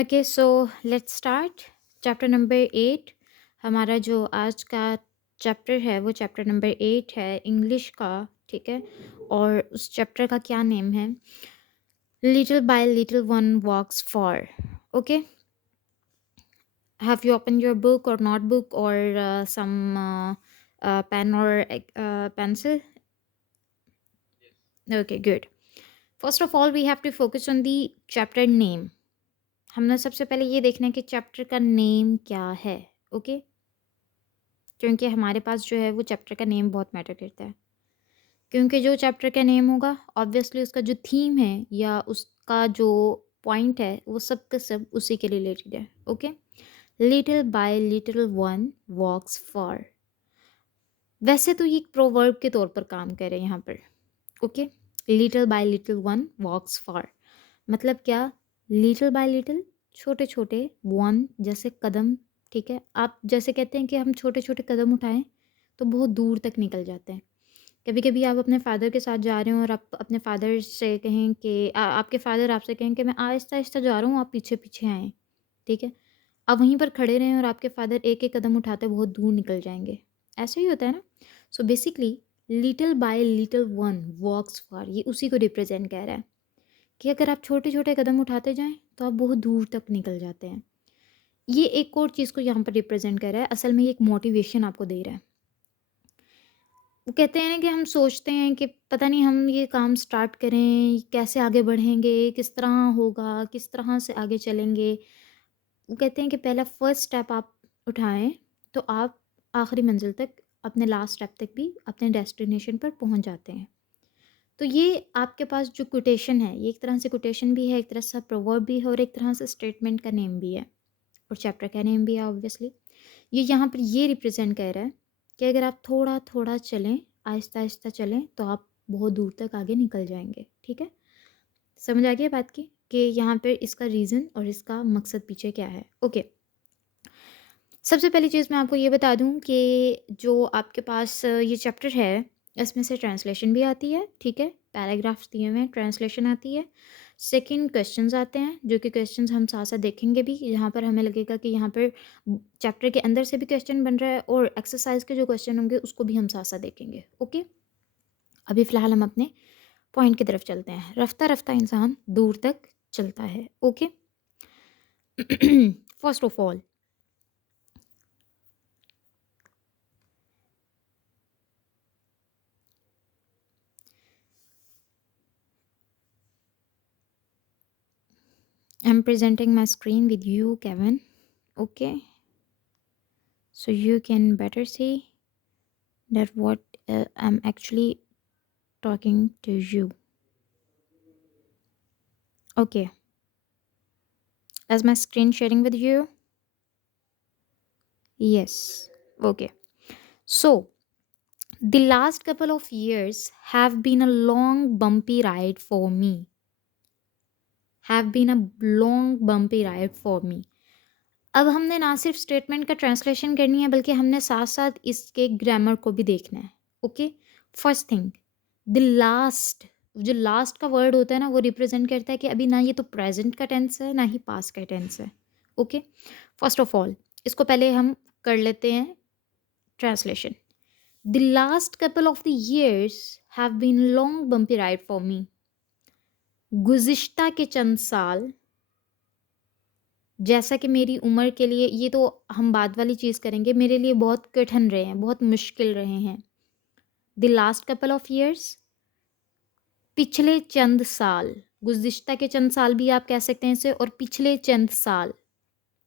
Okay, so let's start chapter number 8। हमारा जो आज का चैप्टर है वो चैप्टर नंबर 8 है इंग्लिश का। ठीक है, और उस चैप्टर का क्या नेम है? Little by little one walks far. Okay, have you open your book और नोटबुक और सम पेन और pencil? Okay, good. First of all we have to focus on the chapter name. हमने सबसे पहले ये देखना है कि चैप्टर का नेम क्या है। ओके, क्योंकि हमारे पास जो है वो चैप्टर का नेम बहुत मैटर करता है। क्योंकि जो चैप्टर का नेम होगा ऑब्वियसली उसका जो थीम है या उसका जो पॉइंट है वो सब का सब उसी के रिलेटेड है। Okay, little by little one walks far. वैसे तो ये एक प्रोवर्ब के तौर पर काम करे यहाँ पर। Okay, little by little one walks far मतलब क्या? लिटिल बाय लिटिल, छोटे छोटे, वन जैसे कदम। ठीक है, आप जैसे कहते हैं कि हम छोटे छोटे कदम उठाएं तो बहुत दूर तक निकल जाते हैं। कभी कभी आप अपने फादर के साथ जा रहे हो और आप अपने फादर से कहें कि आपके फादर आपसे कहें कि मैं आहिस्ता आहिस्ता जा रहा हूँ, आप पीछे पीछे आएँ। ठीक है, आप वहीं पर खड़े रहें और आपके फादर एक एक कदम उठाते बहुत दूर निकल जाएंगे। ऐसा ही होता है ना। So basically little by little one walks far, ये उसी को रिप्रेजेंट कर रहा है कि अगर आप छोटे छोटे कदम उठाते जाएं तो आप बहुत दूर तक निकल जाते हैं। ये एक और चीज़ को यहाँ पर रिप्रेजेंट कर रहा है। असल में ये एक मोटिवेशन आपको दे रहा है। वो कहते हैं ना कि हम सोचते हैं कि पता नहीं हम ये काम स्टार्ट करें कैसे, आगे बढ़ेंगे, किस तरह होगा, किस तरह से आगे चलेंगे। वो कहते हैं कि पहला फर्स्ट स्टेप आप उठाएं तो आप आखिरी मंजिल तक, अपने लास्ट स्टेप तक भी अपने डेस्टिनेशन पर पहुंच जाते हैं। तो ये आपके पास जो कोटेशन है ये एक तरह से कोटेशन भी है, एक तरह से प्रोवर्ब भी है और एक तरह से स्टेटमेंट का नेम भी है और चैप्टर का नेम भी है ऑब्वियसली। ये यहाँ पर ये रिप्रेजेंट कर रहा है कि अगर आप थोड़ा थोड़ा चलें, आहिस्ता आहिस्ता चलें तो आप बहुत दूर तक आगे निकल जाएंगे। ठीक है, समझ आ गया बात की कि यहाँ पर इसका रीज़न और इसका मकसद पीछे क्या है। ओके, सबसे पहली चीज़ मैं आपको ये बता दूँ कि जो आपके पास ये चैप्टर है इसमें से ट्रांसलेशन भी आती है। ठीक है, पैराग्राफ्स दिए हुए हैं, ट्रांसलेशन आती है। सेकंड क्वेश्चंस आते हैं, जो कि क्वेश्चंस हम साथ साथ देखेंगे भी। यहाँ पर हमें लगेगा कि यहाँ पर चैप्टर के अंदर से भी क्वेश्चन बन रहा है और एक्सरसाइज के जो क्वेश्चन होंगे उसको भी हम साथ साथ देखेंगे। ओके, अभी फ़िलहाल हम अपने पॉइंट की तरफ चलते हैं। रफ्ता रफ्ता इंसान दूर तक चलता है। Okay, first of all I'm presenting my screen with you, Kevin. Okay, so you can better see that what I'm actually talking to you. Okay, is my screen sharing with you? Yes. Okay, so the last couple of years have been a long bumpy ride for me. Have been a long bumpy ride for me. अब हमने ना सिर्फ statement का translation करनी है बल्कि हमने साथ साथ इसके ग्रामर को भी देखना है। Okay, first thing, the last, जो लास्ट का वर्ड होता है ना वो रिप्रेजेंट करता है कि अभी ना ये तो प्रेजेंट का टेंस है ना ही पास्ट का टेंस है। ओके, फर्स्ट ऑफ ऑल इसको पहले हम कर लेते हैं translation. The last couple of the years have been long bumpy ride for me. गुज़िश्ता के चंद साल, जैसा कि मेरी उम्र के लिए, ये तो हम बाद वाली चीज़ करेंगे, मेरे लिए बहुत कठिन रहे हैं, बहुत मुश्किल रहे हैं। The last couple of years, पिछले चंद साल, गुज़िश्ता के चंद साल भी आप कह सकते हैं इसे, और पिछले चंद साल,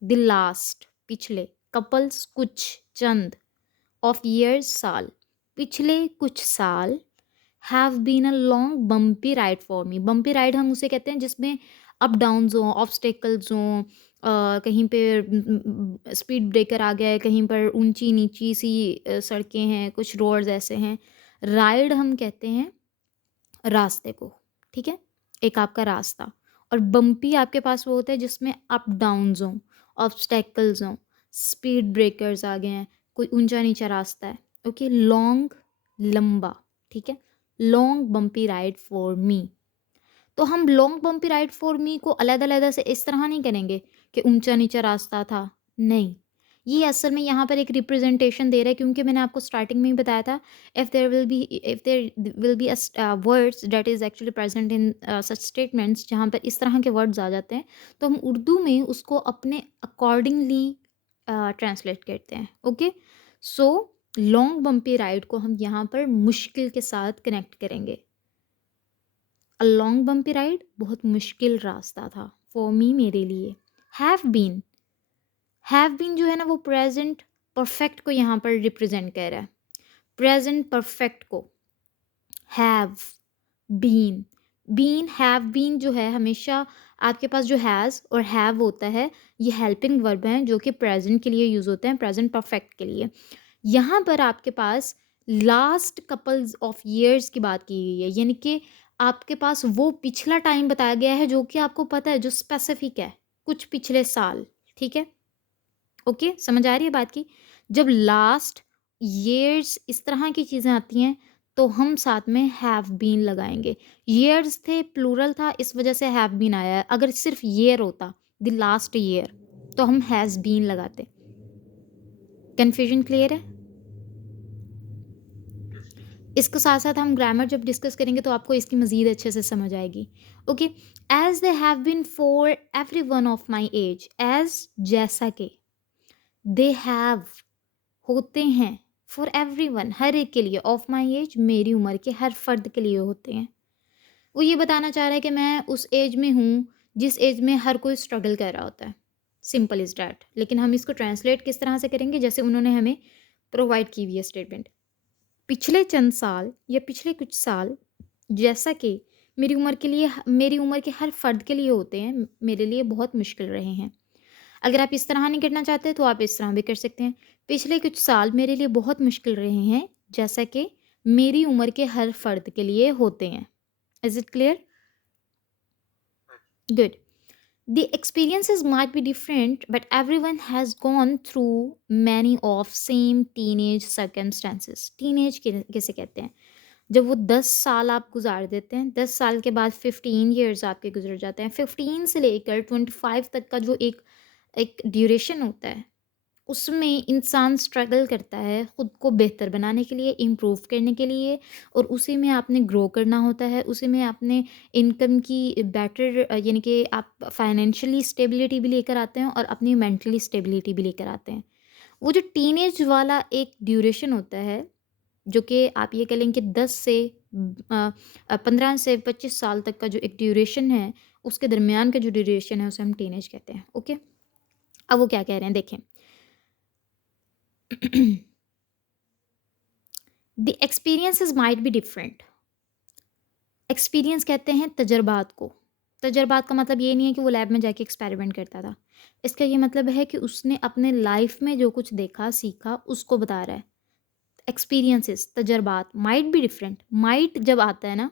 द लास्ट पिछले, कपल्स कुछ, चंद, ऑफ ईयर्स साल, पिछले कुछ साल, have been a long bumpy ride for me. Bumpy ride हम उसे कहते हैं जिसमें अप डाउन्स हों, ऑब्स्टेकल्स हों, कहीं पे स्पीड ब्रेकर आ गया है, कहीं पर ऊंची नीची सी सड़कें हैं, कुछ रोड्स ऐसे हैं। राइड हम कहते हैं रास्ते को। ठीक है, एक आपका रास्ता। और बम्पी आपके पास वो होता है जिसमें अप डाउन्स हों, ऑब्स्टेकल्स हों, स्पीड ब्रेकर्स आ गए हैं, कोई ऊंचा नीचा रास्ता है। ओके, लॉन्ग, लंबा। ठीक है, लॉन्ग बम्पी राइड फॉर मी। तो हम लॉन्ग बम्पी राइड फॉर मी को अलग-अलग से इस तरह नहीं करेंगे कि ऊँचा-नीचा रास्ता था, नहीं। ये असल में यहाँ पर एक रिप्रेजेंटेशन दे रहा है, क्योंकि मैंने आपको स्टार्टिंग में ही बताया था, if there will be words that is actually present in such statements, जहाँ पर इस तरह के वर्ड्स आ जाते हैं, तो हम उर्दू में उसको अपने अकॉर्डिंगली ट्रांसलेट करते हैं, okay? So long bumpy ride को हम यहाँ पर मुश्किल के साथ कनेक्ट करेंगे। अ लॉन्ग बम्पी राइड बहुत मुश्किल रास्ता था फॉर मी, मेरे लिए। हैव बीन जो है ना, वो प्रेजेंट परफेक्ट को यहाँ पर रिप्रेजेंट कर रहा है। प्रेजेंट परफेक्ट को हैव बीन, हैव बीन जो है, हमेशा आपके पास जो हैज़ और हैव होता है, ये हेल्पिंग वर्ब हैं जो कि प्रेजेंट के लिए यूज़ होते हैं, प्रेजेंट परफेक्ट के लिए। यहाँ पर आपके पास लास्ट कपल्स ऑफ ईयर्स की बात की गई है, यानी कि आपके पास वो पिछला टाइम बताया गया है जो कि आपको पता है, जो स्पेसिफिक है, कुछ पिछले साल, ठीक है? ओके, समझ आ रही है बात की? जब लास्ट, ईयर्स इस तरह की चीज़ें आती हैं, तो हम साथ में हैव बीन लगाएँगे। ईयर्स थे, प्लूरल था, इस वजह से हैव बीन आया है। अगर सिर्फ ईयर होता, द लास्ट ईयर, तो हम हैज़ बीन लगाते। कन्फ्यूजन क्लियर है? इसके साथ-साथ हम ग्रामर जब डिस्कस करेंगे तो आपको इसकी मज़ीद अच्छे से समझ आएगी। Okay, as they have been for everyone of my age, as जैसा कि, दे हैव होते हैं, फॉर एवरीवन हर एक के लिए, ऑफ माय एज मेरी उम्र के हर फ़र्द के लिए होते हैं। वो ये बताना चाह रहा है कि मैं उस एज में हूँ जिस एज में हर कोई स्ट्रगल कर रहा होता है। Simple is that. लेकिन हम इसको ट्रांसलेट किस तरह से करेंगे, जैसे उन्होंने हमें प्रोवाइड की हुई है स्टेटमेंट। पिछले चंद साल या पिछले कुछ साल, जैसा कि मेरी उम्र के हर फ़र्द के लिए होते हैं, मेरे लिए बहुत मुश्किल रहे हैं। अगर आप इस तरह नहीं करना चाहते तो आप इस तरह भी कर सकते हैं। पिछले कुछ साल मेरे लिए बहुत मुश्किल रहे हैं, जैसा कि मेरी उम्र के हर फ़र्द के लिए होते हैं। Is it clear? Good. The experiences might be different, but everyone has gone through many of same teenage circumstances. Teenage किसे कहते हैं? जब वो 10 साल आप गुजार देते हैं, 10 साल के बाद 15 ईयर्स आपके गुजर जाते हैं। 15 से लेकर 25 तक का जो एक एक ड्यूरेशन होता है, उसमें इंसान स्ट्रगल करता है ख़ुद को बेहतर बनाने के लिए, इम्प्रूव करने के लिए, और उसी में आपने ग्रो करना होता है, उसी में आपने इनकम की बेटर यानी कि आप फाइनेंशियली स्टेबिलिटी भी लेकर आते हैं और अपनी मेंटली स्टेबिलिटी भी लेकर आते हैं। वो जो टीनेज वाला एक ड्यूरेशन होता है, जो कि आप ये कह लें कि 10 से 15 से 25 साल तक का जो एक ड्यूरेशन है, उसके दरमियान का जो ड्यूरेशन है, उसे हम टीनेज कहते हैं। ओके, अब वो क्या कह रहे हैं देखें। The experiences might be different. Experience कहते हैं तजर्बात को। तजर्बात का मतलब ये नहीं है कि वो लैब में जाके एक्सपेरिमेंट करता था। इसका ये मतलब है कि उसने अपने लाइफ में जो कुछ देखा, सीखा, उसको बता रहा है। एक्सपीरियंसेस, तजर्बात, माइट बी डिफरेंट। माइट जब आता है ना,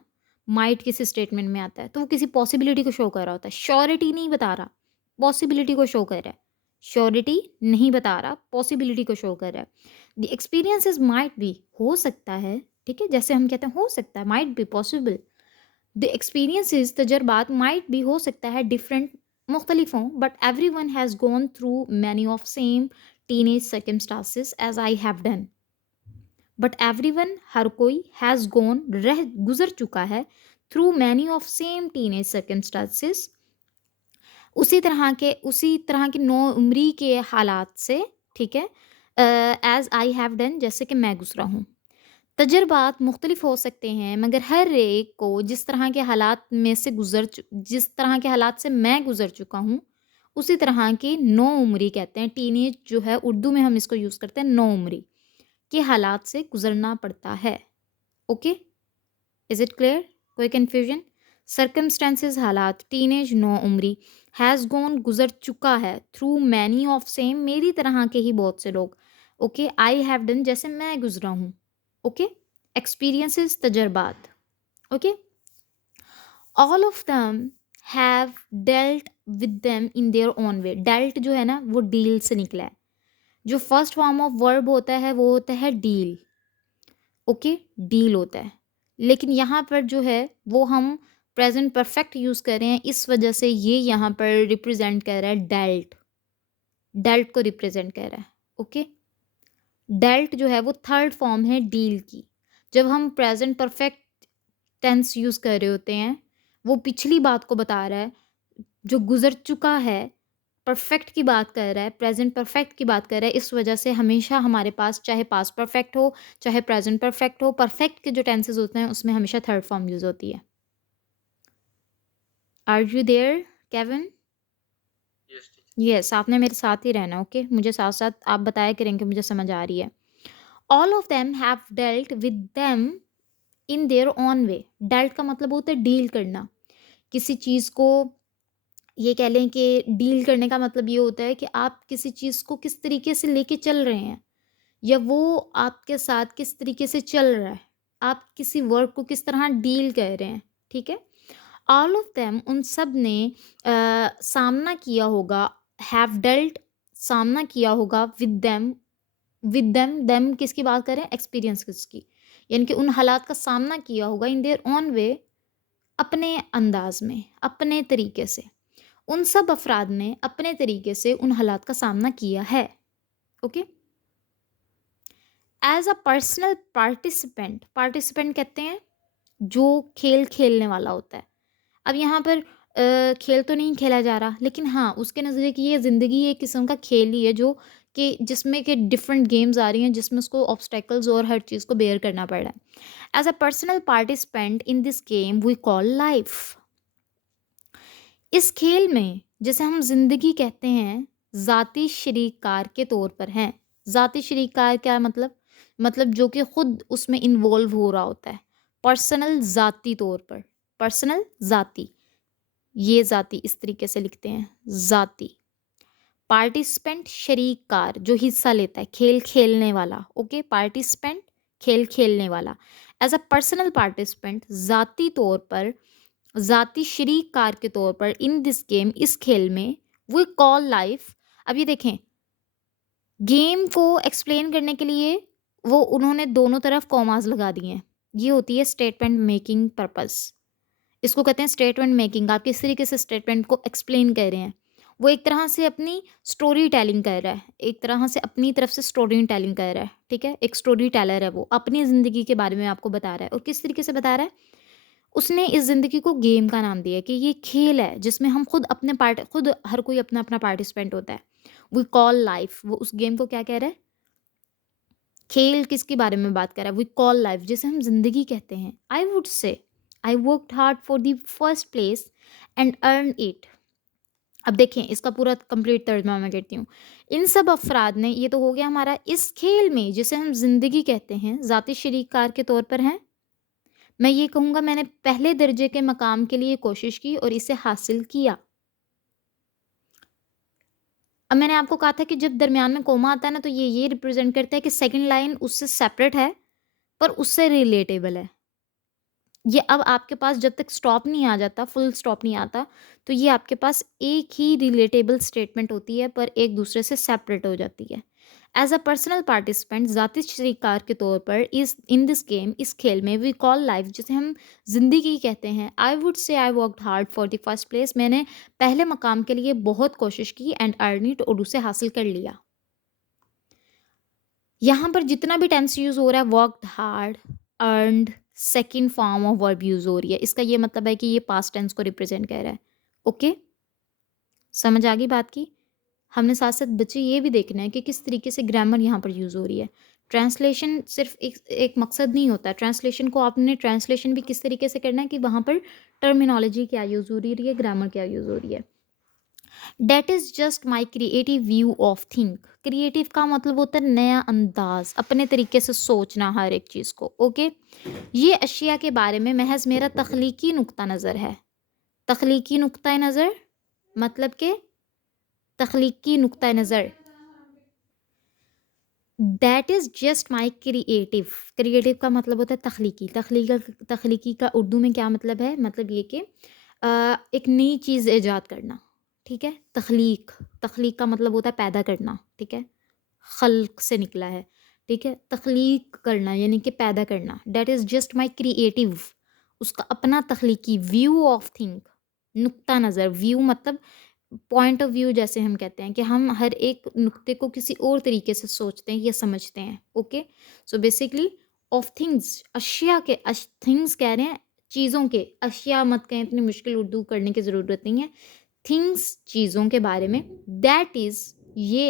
माइट किसी स्टेटमेंट में आता है, तो वो किसी पॉसिबिलिटी को शो कर रहा होता है। श्योरिटी नहीं बता रहा, पॉसिबिलिटी को शो कर रहा है। श्योरिटी नहीं बता रहा, पॉसिबिलिटी को शो कर रहा है। द एक्सपीरियंसेस माइट बी, हो सकता है, ठीक है, जैसे हम कहते हैं हो सकता है, might be possible. The experiences, तजर्बात, माइट बी, हो सकता है, डिफरेंट, मुख्तलिफ हों, but every one has gone through many of same teenage circumstances as I have done. But everyone, हर कोई, हैज़ गॉन, रह गुजर चुका है, through many of same teenage circumstances, उसी तरह की नौ उम्री के हालात से, ठीक है, एज आई हैव डन, जैसे कि मैं गुजरा हूँ। तजर्बात मुख्तलिफ हो सकते हैं, मगर हर एक को जिस तरह के हालात से मैं गुजर चुका हूँ, उसी तरह की नौ उम्री कहते हैं। टीनेज जो है, उर्दू में हम इसको यूज़ करते हैं, नौ उम्री के हालात से गुजरना पड़ता है। Okay, is it clear? कोई कन्फ्यूजन? सर्कमस्टेंसेस, हालात, टीनेज, नौ उम्री, हैज़ गॉन, गुजर चुका है, थ्रू मैनी ऑफ सेम, मेरी तरह के ही बहुत से लोग। ओके, आई हैव डन, जैसे मैं गुजरा हूँ। ओके, एक्सपीरियंसेस, तजर्बात। Okay, all of them have dealt with them in their own way. Dealt जो है ना, वो डील से निकला है। जो फर्स्ट फॉर्म ऑफ वर्ब होता है वो होता है डील। ओके, डील होता है, लेकिन यहाँ पर जो है वो हम प्रेजेंट परफेक्ट यूज़ कर रहे हैं, इस वजह से ये यहाँ पर रिप्रेजेंट कर रहा है डेल्ट, डेल्ट को रिप्रेजेंट कर रहा है। ओके, डेल्ट जो है वो थर्ड फॉर्म है डील की। जब हम प्रेजेंट परफेक्ट टेंस यूज़ कर रहे होते हैं, वो पिछली बात को बता रहा है जो गुजर चुका है, परफेक्ट की बात कर रहा है, प्रेजेंट परफेक्ट की बात कर रहा है। इस वजह से हमेशा हमारे पास चाहे पास्ट परफेक्ट हो, चाहे प्रेजेंट परफेक्ट हो, परफेक्ट के जो टेंसेस होते हैं उसमें हमेशा थर्ड फॉर्म यूज़ होती है। Are you there Kevin? Yes, आपने मेरे साथ ही रहना। ओके, मुझे साथ साथ आप बताया करेंगे, मुझे समझ आ रही है। All of them have dealt with them in their own way. Dealt का मतलब होता है डील करना, किसी चीज़ को। ये कह लें कि डील करने का मतलब ये होता है कि आप किसी चीज़ को किस तरीके से लेके चल रहे हैं, या वो आपके साथ किस तरीके से चल रहा है, आप किसी वर्क को किस तरह डील कर रहे हैं। ठीक है, ऑल ऑफ देम उन सब ने सामना किया होगा, हैव डेल्ट सामना किया होगा with them, with them, them किसकी बात करें, एक्सपीरियंस किसकी, यानी कि उन हालात का सामना किया होगा इन देयर ओन वे, अपने अंदाज में, अपने तरीके से। उन सब अफराद ने अपने तरीके से उन हालात का सामना किया है। Okay, as a personal participant, participant कहते हैं जो खेल खेलने वाला होता है। अब यहाँ पर खेल तो नहीं खेला जा रहा, लेकिन हाँ उसके नज़रिए की ये ज़िंदगी एक किस्म का खेल ही है, जो कि जिसमें कि डिफरेंट गेम्स आ रही हैं, जिसमें उसको ऑब्स्टेकल्स और हर चीज़ को बेयर करना पड़ रहा है। As a personal participant in this game we call life. इस खेल में जिसे हम जिंदगी कहते हैं, ज़ाती शरीकार के तौर पर हैं। ज़ाती शरीकार क्या मतलब जो कि खुद उसमें इन्वॉल्व हो रहा होता है, पर्सनल ज़ाती तौर पर, पर्सनल ज़ाती, ये ज़ाती इस तरीके से लिखते हैं, ज़ाती। पार्टिसिपेंट शरीककार जो हिस्सा लेता है, खेल खेलने वाला। ओके, पार्टिसिपेंट खेल खेलने वाला। एज अ पर्सनल पार्टिसिपेंट ज़ाती तौर पर, ज़ाती शरीककार के तौर पर इन दिस गेम, इस खेल में, वी कॉल लाइफ। अब ये देखें, गेम को एक्सप्लेन करने के लिए वो उन्होंने दोनों तरफ कॉमास लगा दिए हैं। ये होती है स्टेटमेंट मेकिंग पर्पस, इसको कहते हैं स्टेटमेंट मेकिंग। आप किस तरीके से स्टेटमेंट को एक्सप्लेन कर रहे हैं, वो एक तरह से अपनी स्टोरी टेलिंग कर रहा है, एक तरह से अपनी तरफ से स्टोरी टेलिंग कर रहा है। ठीक है, एक स्टोरी टेलर है, वो अपनी ज़िंदगी के बारे में आपको बता रहा है। और किस तरीके से बता रहा है, उसने इस ज़िंदगी को गेम का नाम दिया है कि ये खेल है जिसमें हम खुद अपने खुद हर कोई अपना अपना पार्टिसिपेंट होता है। वी कॉल लाइफ, वो उस गेम को क्या कह रहा है, खेल किसके बारे में बात कर रहा है, वी कॉल लाइफ जिसे हम जिंदगी कहते हैं। I would say I worked hard for the first place and earn it. अब देखें, इसका पूरा कंप्लीट तर्जमा मैं कहती हूँ। इन सब अफराद ने, ये तो हो गया हमारा, इस खेल में जिसे हम जिंदगी कहते हैं, ज़ाती शरीककार के तौर पर हैं। मैं ये कहूँगा मैंने पहले दर्जे के मकाम के लिए कोशिश की और इसे हासिल किया। अब मैंने आपको कहा था कि जब दरमियान में कोमा आता है ना, तो ये रिप्रेजेंट करता है कि सेकंड लाइन उससे सेपरेट है पर उससे रिलेटेबल है। ये अब आपके पास जब तक स्टॉप नहीं आ जाता, फुल स्टॉप नहीं आता, तो ये आपके पास एक ही रिलेटेबल स्टेटमेंट होती है पर एक दूसरे से सेपरेट हो जाती है। एज अ पर्सनल पार्टिसिपेंट ज़ाती शरीकार के तौर पर इस इन दिस गेम, इस खेल में, वी कॉल लाइफ जिसे हम जिंदगी कहते हैं। I would say I worked hard for the first place, मैंने पहले मकाम के लिए बहुत कोशिश की, एंड अर्न इट, और उसे हासिल कर लिया। यहाँ पर जितना भी टेंस यूज़ हो रहा है, worked hard, earned, second form of verb use हो रही है, इसका ये मतलब है कि ये पास्ट टेंस को रिप्रेजेंट कर रहा है। ओके, समझ आ गई बात की। हमने साथ साथ बच्चे ये भी देखना है कि किस तरीके से ग्रामर यहाँ पर यूज़ हो रही है। ट्रांसलेशन सिर्फ एक मकसद नहीं होता, ट्रांसलेशन को आपने ट्रांसलेशन भी किस तरीके से करना है कि वहाँ पर टर्मिनोलॉजी क्या यूज़ हो रही है, ग्रामर क्या यूज़ हो रही है। That is just my creative view of think. Creative का मतलब होता है नया अंदाज, अपने तरीके से सोचना हर एक चीज़ को। ओके, ये अशिया के बारे में महज मेरा तख्लीकी नुक्ता नज़र है। तख्लीकी नुक्ता नज़र मतलब कि तख्लीकी नुक्ता नज़र, that is just my creative. Creative का मतलब होता है तख्लीकी। तख्लीकी का उर्दू में क्या मतलब है, मतलब ये कि एक नई चीज़ ईजाद करना। ठीक है, तख्लीक, तख्लीक का मतलब होता है पैदा करना। ठीक है, खल्क से निकला है। ठीक है, तख्लीक करना यानी कि पैदा करना। That is just my creative, उसका अपना तख्लीकी व्यू ऑफ थिंक, नुक्ता नज़र, व्यू मतलब पॉइंट ऑफ व्यू, जैसे हम कहते हैं कि हम हर एक नुक्ते को किसी और तरीके से सोचते हैं या समझते हैं। Okay, so basically of things, अशिया के, थिंग्स कह रहे हैं, चीज़ों के, अशिया मत कहें, इतनी मुश्किल उर्दू करने की ज़रूरत नहीं है। थिंग्स, चीज़ों के बारे में, दैट इज़, ये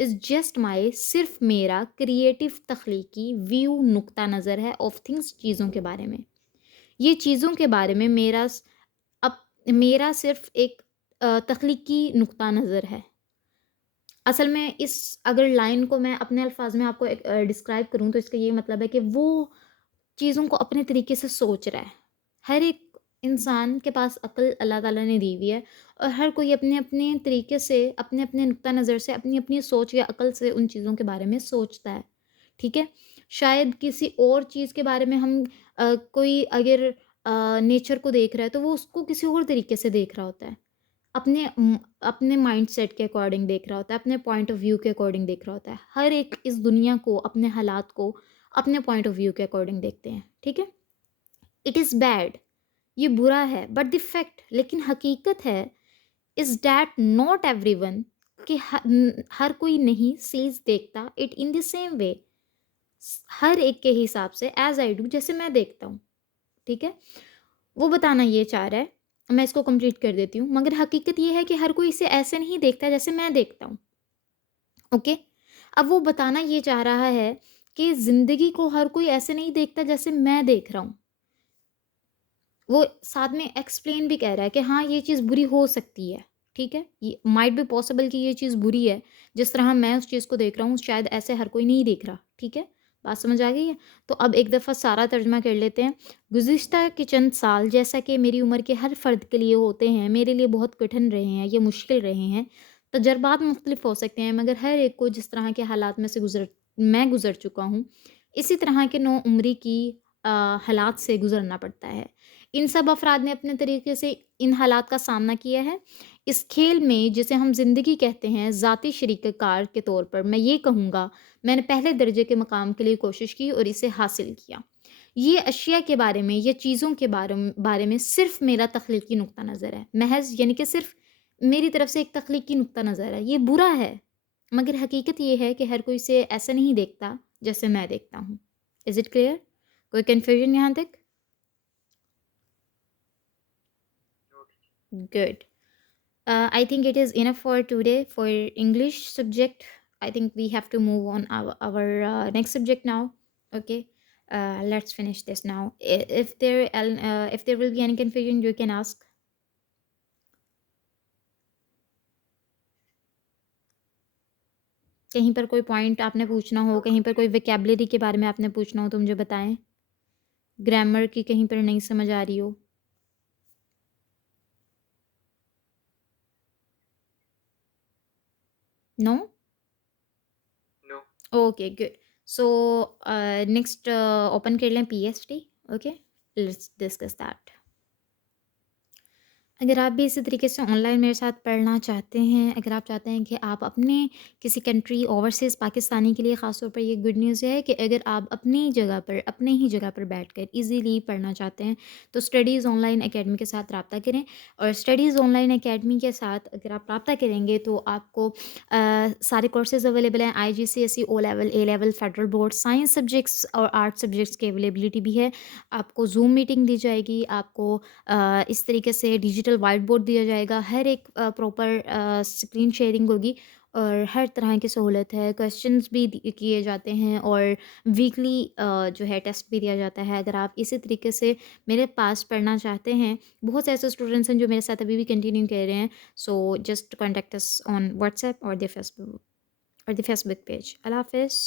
इज़ जस्ट माई, सिर्फ मेरा क्रिएटिव तख्लीकी व्यू, नुक्ता नज़र है ऑफ थिंग्स, चीज़ों के बारे में। ये चीज़ों के बारे में अप मेरा सिर्फ एक तख्लीकी नुक्ता नज़र है। असल में इस, अगर लाइन को मैं अपने अल्फाज में आपको डिस्क्राइब करूँ तो इसका ये मतलब है कि वो चीज़ों को अपने तरीके से सोच रहा है। हर एक इंसान के पास अक्ल अल्लाह ताला ने दी हुई है और हर कोई अपने अपने तरीके से, अपने अपने नुक्ता नज़र से, अपनी अपनी सोच या अक्ल से उन चीज़ों के बारे में सोचता है। ठीक है, शायद किसी और चीज़ के बारे में हम कोई अगर नेचर को देख रहा है तो वो उसको किसी और तरीके से देख रहा होता है, अपने माइंडसेट के अकॉर्डिंग देख रहा होता है, अपने पॉइंट ऑफ व्यू के अकॉर्डिंग देख रहा होता है। हर एक इस दुनिया को, अपने हालात को अपने पॉइंट ऑफ व्यू के अकॉर्डिंग देखते हैं। ठीक है, इट इज़ बैड, ये बुरा है, बट द फैक्ट, लेकिन हकीकत है, इज़ डैट नॉट एवरीवन, कि हर कोई नहीं सीज, देखता it in the same way, हर एक के हिसाब से, एज आई डू, जैसे मैं देखता हूँ। ठीक है, वो बताना ये चाह रहा है, मैं इसको कंप्लीट कर देती हूँ, मगर हकीकत ये है कि हर कोई इसे ऐसे नहीं देखता जैसे मैं देखता हूँ। ओके, अब वो बताना ये चाह रहा है कि ज़िंदगी को हर कोई ऐसे नहीं देखता जैसे मैं देख रहा हूँ। वो साथ में एक्सप्लेन भी कह रहा है कि हाँ, ये चीज़ बुरी हो सकती है। ठीक है, ये माइट बी पॉसिबल कि ये चीज़ बुरी है, जिस तरह मैं उस चीज़ को देख रहा हूँ शायद ऐसे हर कोई नहीं देख रहा। ठीक है, बात समझ आ गई है? तो अब एक दफ़ा सारा तर्जमा कर लेते हैं। गुज़िश्ता के चंद साल, जैसा कि मेरी उम्र के हर फ़र्द के लिए होते हैं, मेरे लिए बहुत कठिन रहे हैं, ये मुश्किल रहे हैं। तजर्बात मुख्तलिफ़ हो सकते हैं, मगर हर एक को जिस तरह के हालात में से मैं गुज़र चुका हूँ, इसी तरह के नौ उम्री की हालात से गुज़रना पड़ता है। इन सब अफराद ने अपने तरीके से इन हालात का सामना किया है। इस खेल में, जिसे हम ज़िंदगी कहते हैं, ज़ाती शरीक-ए-कार के तौर पर मैं ये कहूँगा, मैंने पहले दर्जे के मकाम के लिए कोशिश की और इसे हासिल किया। ये अशिया के बारे में, ये चीज़ों के बारे में सिर्फ़ मेरा तख्लीकी नुक्ता नज़र है। महज़, यानी कि सिर्फ़ मेरी तरफ से एक तख्लीकी नुक्ता नज़र है। ये बुरा है, मगर हकीकत ये है कि हर कोई इसे ऐसा नहीं देखता जैसे मैं देखता हूँ। Is it clear? कोई कन्फ्यूज़न यहाँ तक? Good. I think it is enough for today for English subject. I think we have to move on our next subject now. Okay. Let's finish this now. If there will be any confusion, you can ask. कहीं पर कोई point आपने पूछना हो, कहीं पर कोई vocabulary के बारे में आपने पूछना हो तो मुझे बताएं। ग्रामर की कहीं पर नहीं समझ आ रही हो। No? No. Okay, good. So next open कर लें PST. Okay, let's discuss that. अगर आप भी इसी तरीके से ऑनलाइन मेरे साथ पढ़ना चाहते हैं, अगर आप चाहते हैं कि आप अपने किसी कंट्री, ओवरसीज़ पाकिस्तानी के लिए ख़ास तौर पर ये गुड न्यूज़ है कि अगर आप अपनी जगह पर, अपने ही जगह पर बैठकर इजीली पढ़ना चाहते हैं, तो स्टडीज़ ऑनलाइन एकेडमी के साथ रब्ता करें। और स्टडीज़ ऑनलाइन एकेडमी के साथ अगर आप रब्ता करेंगे तो आपको सारे कोर्सेज़ अवेलेबल हैं। IGCSE, O level, A level, federal board, science subjects और आर्ट सब्जेक्ट्स की अवेलेबिलिटी भी है। आपको ज़ूम मीटिंग दी जाएगी, आपको इस तरीके से डिजिटल वाइट बोर्ड दिया जाएगा, हर एक प्रॉपर स्क्रीन शेयरिंग होगी और हर तरह की सहूलत है। क्वेश्चंस भी किए जाते हैं और वीकली जो है टेस्ट भी दिया जाता है। अगर आप इसी तरीके से मेरे पास पढ़ना चाहते हैं, बहुत से ऐसे स्टूडेंट्स हैं जो मेरे साथ अभी भी कंटिन्यू कर रहे हैं। So just contact us on WhatsApp और द फेसबुक पेज। अल्लाह हाफिज़।